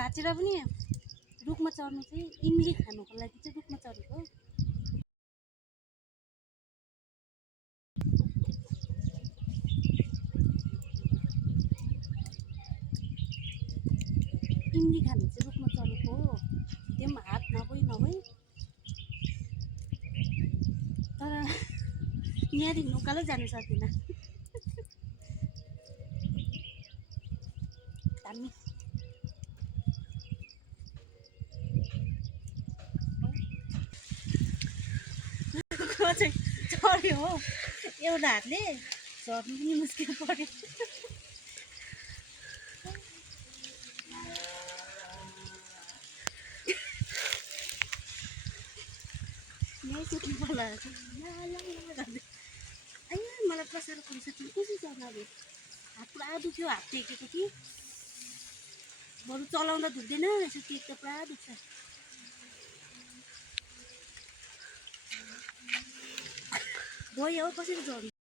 भाँचेर पनि रुखमा चढ्नु चाहिँ इमली खानुको लागि चाहिँ रुखमा चढेको। इमली खानु चाहिँ रुखमा चढेको हो। त्यो पनि हात नभई तर यहाँदेखि उकालो जानु सक्दिनँ। हामी चाहिँ चढ्यो हो, एउटा हातले झर्नु पनि मुस्किल पऱ्यो। यहीँ सुत्नु पर्ला मलाई प्रसार परिसक्यो। कसरी चढ्नु अब? हात पुरा दुख्यो, हात टेकेको कि बरु चलाउँदा दुख्दैन, यसो टेक्दा पुरा दुख्छ। गयो कसरी चढ्नु?